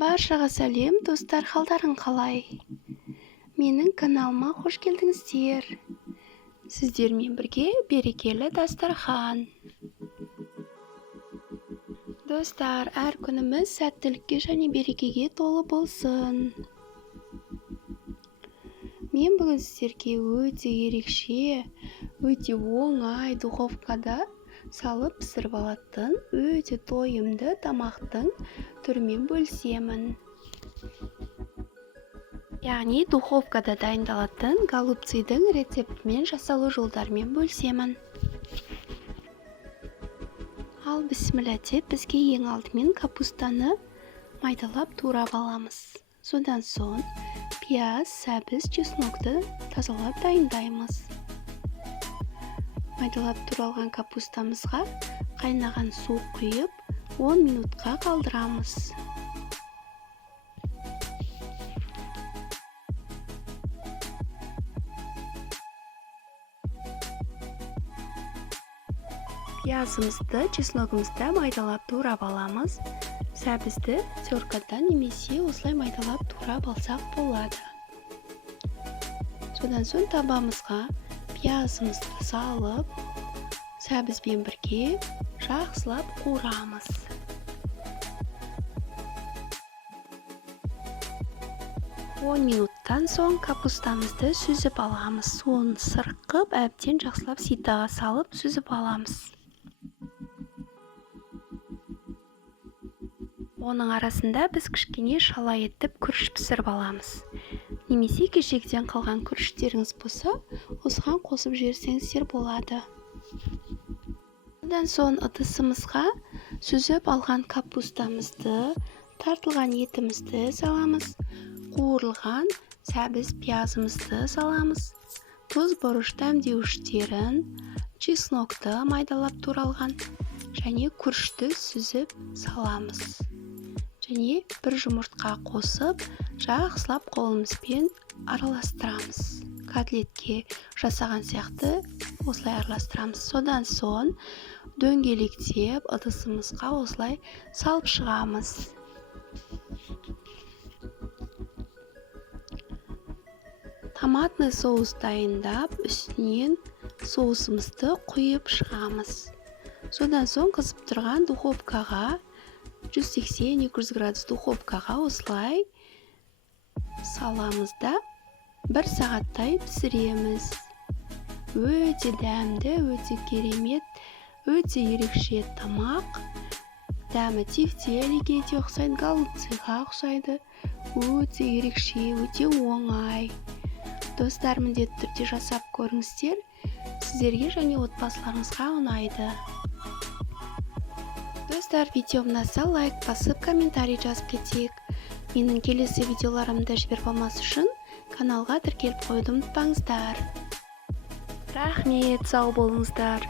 Баршаға сәлем, достар, қалдарың қалай? Менің каналыма қош келдіңіздер. Сіздермен бірге берекелі дастархан. Достар, әр күніміз сәттілікке және берекеге толы болсын. Мен бүгін сіздерге өте ерекше, өте оңай духовкада салып пісіріп алатын өте тойымды тамақтың түрімен бөлісемін. Яғни духовкада дайындалатын голубцидың рецептімен жасалу жолдарымен бөлісемін. Ал бісміллә деп бізге ең алдымен капустаны майдалап турап аламыз. Содан соң пияз, сәбіз, чеснокты тазалап дайындаймыз. Майдалап туралған капустамызға қайнаған су құйып 10 минутқа қалдырамыз. Пиязымызды, чесногымызды майдалап турап аламыз. Сәбізді теркадан немесе осылай майдалап турап алсақ болады. Содан соң табамызға пиязымызды салып, сәбізбен бірге жақсылап қуырамыз. Он минуттан соң капустамызды сүзіп аламыз. Суын сырқып, әбден жақсылап ситаға салып сүзіп аламыз. Оның арасында біз кішкене шала етіп күріш пісіріп аламыз. Немесе кешегіден қалған күріштеріңіз болса, осыған қосып жіберсеңіздер болады. Содан соң ыдысымызға сүзіп алған капустамызды, тартылған етімізді саламыз, қуырылған сәбіз пиязымызды саламыз, тұз, бұрыш дәмдеуіштерін, чеснокты майдалап туралған және күрішті сүзіп саламыз. Және бір жұмыртқа қосып, жақсылап қолымызбен араластырамыз. Котлетке жасаған сияқты осылай араластырамыз. Содан соң дөңгелектеп ыдысымызға осылай салып шығамыз. Томатный соус дайындап, үстінен соусымызды құйып шығамыз. Содан соң қызып тұрған духовкаға 180-200 градус духовкаға осылай саламыз да 1 сағаттай пісіреміз. Өте дәмді, өте керемет, өте ерекше тамақ. Дәмі тефтелиге де ұқсайды, голубциға ұқсайды. Өте ерекше, өте оңай. Достар, міндетті түрде жасап көріңіздер. Сіздерге және отбасыларыңызға ұнайды. Достар, видео ұнаса лайк басып, комментарий жазып кетейік. Менің келесі видеоларымды жіберіп алмас үшін каналға тіркеліп қойуды ұмытпаңыздар. Рахмет, сау болыңыздар.